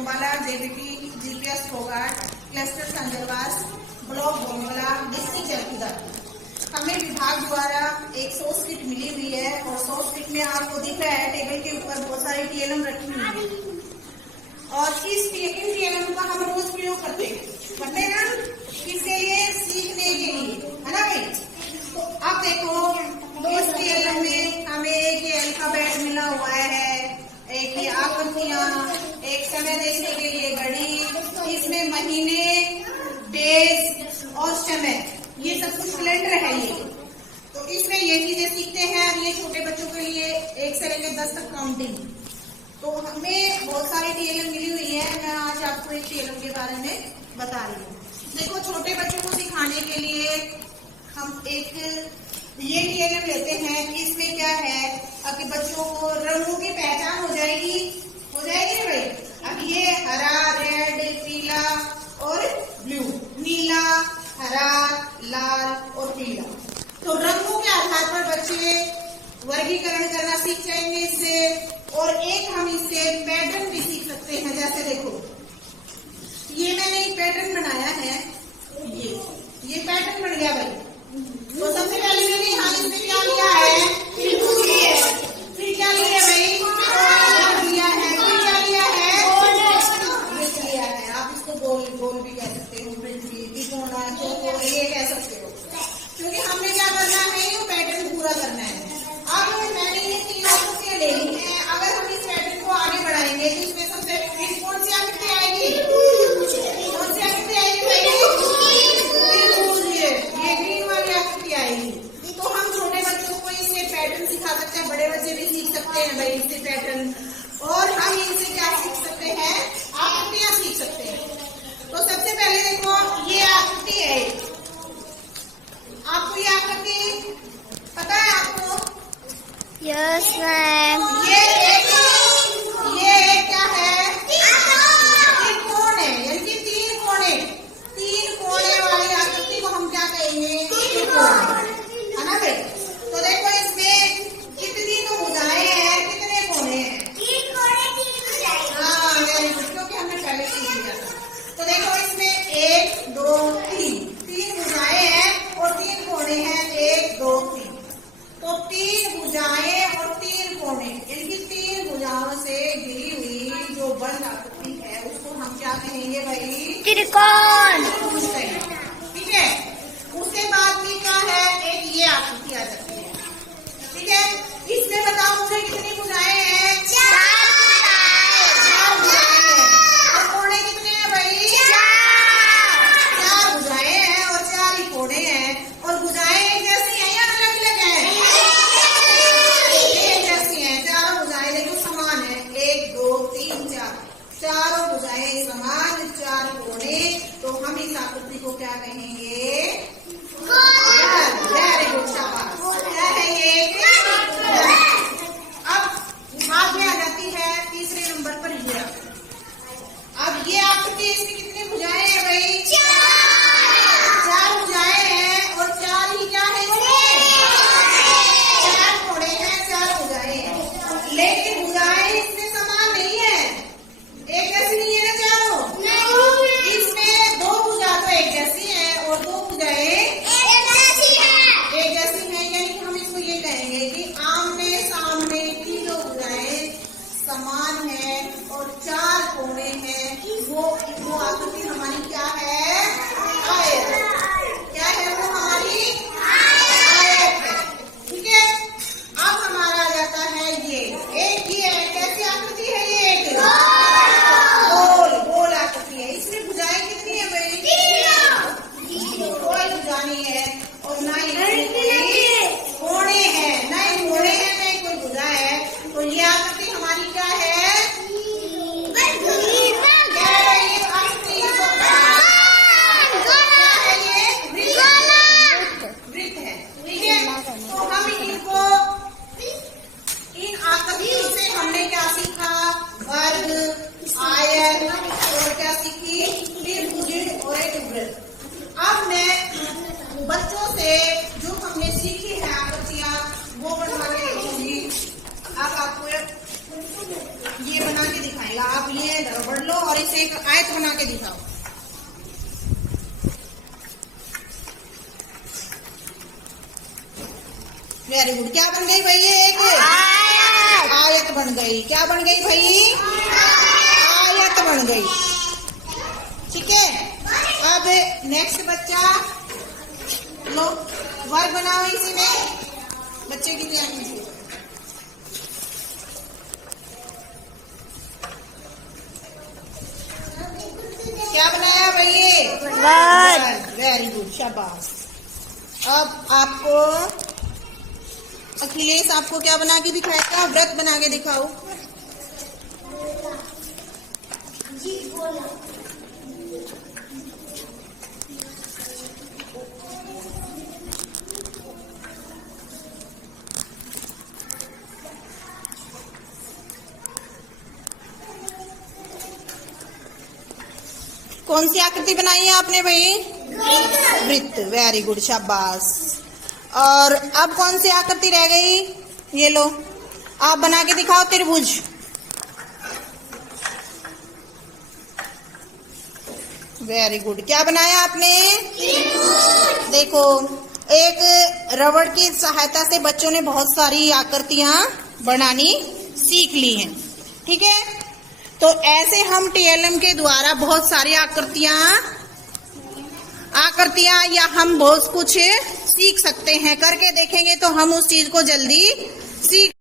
Sombala, JBT, GPS Phogat, cluster Sanjarwas, block Bhomla, district Jaipur. हमें विभाग द्वारा एक सोर्स किट मिली हुई है और सोर्स किट में आपको दिख रहा है टेबल के ऊपर बहुत सारी टीएलएम रखी हुई है और इस टीएलएम का हम रोज प्रयोग करते हैं ना, किसके लिए? सीखने के लिए, है ना भाई। तो अब देखो इस टीएलएम में हमें एक ये अल्फाबेट मिला हुआ है, एक ये आकृतियां, एक समय देखने के लिए घड़ी, इसमें महीने, डेज और समय, ये सब कुछ कैलेंडर है ये। तो इसमें ये चीजें सीखते हैं। ये छोटे बच्चों के लिए 1 से लेकर 10 तक काउंटिंग। तो हमें बहुत सारी टीएलएम मिली हुई है। मैं आज आपको एक टीएलएम के बारे में बता रही हूँ। देखो, छोटे बच्चों को सिखाने के लिए हम एक ये टीएलएम लेते हैं। इसमें क्या है, अब बच्चों को रंगों की पहचान हो जाएगी ना भाई। अब ये हरा, रेड, पीला और ब्लू, नीला, हरा, लाल और पीला। तो रंगों के आधार पर बच्चे वर्गीकरण करना सीख जाएंगे इससे। और एक हम इससे पैटर्न भी सीख सकते हैं। जैसे देखो, ये मैंने एक पैटर्न बनाया है, ये पैटर्न बन गया भाई। तो सबसे पहले मैंने यहाँ इसमें क्या लिया है, त्रिभुज लिए, फिर क्या लिया भाई, लिया है, फिर क्या लिया है, वृत्त लिया है। आप इसको गोल भी कह सकते हो, त्रिकोणा, चौकोर, ये कह सकते हो, क्योंकि हमने क्या करना है, ये पैटर्न पूरा करना है। अब मैंने ये 3 आकृतियां ले ली है। अगर हम इस पैटर्न को आगे बढ़ाएंगे तो इसमें सबसे कौन सी आकृति आएगी, कौन सी आकृति आएगी भाई, ये ग्रीन वाली आकृति आएगी। तो हम छोटे बच्चों को इससे पैटर्न सिखा सकते हैं, बड़े बच्चे भी सीख सकते हैं भाई इससे पैटर्न। और हम इनसे क्या सीख सकते हैं, आकृतियां सीख सकते हैं। तो सबसे पहले देखो, ये आकृति है, आपको ये आकृति पता है आपको? Yes ma'am. ये क्या है, त्रिकोण है, यानी कि 3 कोने, 3 कोने वाली आकृति को हम क्या कहेंगे, त्रिकोण, है ना भाई। तो देखो इसमें कितनी तो भुजाएं हैं, कितने कोने हैं, 3 कोने 3 भुजाएं। हाँ, क्योंकि हमने पहले सीख लिया था। तो देखो इसमें 1 2 3 भुजाएं हैं और 3 कोने हैं, 1 2 3। तो 3 भुजाएं और 3 कोने, इनकी 3 भुजाओं से घिरी हुई जो बंद आकृति है उसको हम क्या कहेंगे भाई, त्रिकोण। ठीक है। उसके बाद में क्या है, एक ये आकृति आ जाती है, ठीक है। इसमें बताओ मुझे कितनी भुजाएं हैं, 4 भुजाएं हैं। और कोने कितने हैं भाई, 4 भुजाएं हैं और 4 ही कोने हैं। और भुजाएं एक जैसी है या अलग अलग है, एक जैसी है। चारों भुजाएं देखो समान है, 1 2 3 4, चारों भुजाएं समान, 4 कोने। तो हम इस आकृति को क्या कहेंगे, वेरी गुड, शाबाश। क्या है ये, अब बाद में आ जाती है तीसरे नंबर पर ये आकृति। अब ये आकृति, इसमें कितनी भुजाएं हैं भाई, 4 भुजाएं हैं और 4 ही क्या है, 4 कोने हैं, 4 भुजाएं हैं। लेकिन भुजाएं इसमें समान नहीं है, एक जैसी नहीं है ना चारों, इसमें 2 भुजा तो एक जैसी है और 2 भुजाएं एक जैसी है। यानी कि हम इसको ये कहेंगे कि आमने सामने की जो भुजाएं समान है और 4 कोने हैं, वो आकृति हमारी क्या है, आयत। क्या है वो, हमारी आयत है, ठीक है। अब हमारा आ जाता है ये एक, ये कैसी आकृति है, ये एक गोल आकृति है। इसमें भुजाएं कितनी है भाई, 3, कोई भुजा नहीं है और ना ही कोने हैं, ना ही कोने हैं, ना ही कोई भुजा है। तो ये आकृति हमारी क्या है, वृत्त है, ठीक है। तो हम इनको, इन आकृतियों से हमने क्या सीखा, वर्ग, आयत और क्या सीखी, त्रिभुज और एक वृत्त। अब मैं बच्चों से जो हमने सीखी है आकृतियां वो बनवा के देखूंगी। अब आपको ये बना के दिखाएगा, आप अब ये रबड़ लो और इसे एक आयत बना के दिखाओ। Very good. क्या बन गई भाई? ये एक आयत बन गई। क्या बन गई भाई? आयत बन गई। ठीक है, अब नेक्स्ट बच्चा लो, वर्ग बनाओ इसी में। बच्चे की ध्यान दीजिए। क्या बनाया भाई? ये वर्ग। वेरी गुड, शाबाश। अब आपको अखिलेश आपको क्या बना के दिखाएगा? व्रत बना के दिखाओ। कौन सी आकृति बनाई है आपने भाई? वृत्त। वेरी गुड, शाबाश। और अब कौन सी आकृति रह गई? ये लो, आप बना के दिखाओ त्रिभुज। Very good. क्या बनाया आपने? देखो, एक रबड़ की सहायता से बच्चों ने बहुत सारी आकृतियां बनानी सीख ली हैं। ठीक है, तो ऐसे हम टीएलएम के द्वारा बहुत सारी आकृतियां या हम बहुत कुछ सीख सकते हैं। करके देखेंगे तो हम उस चीज को जल्दी सीख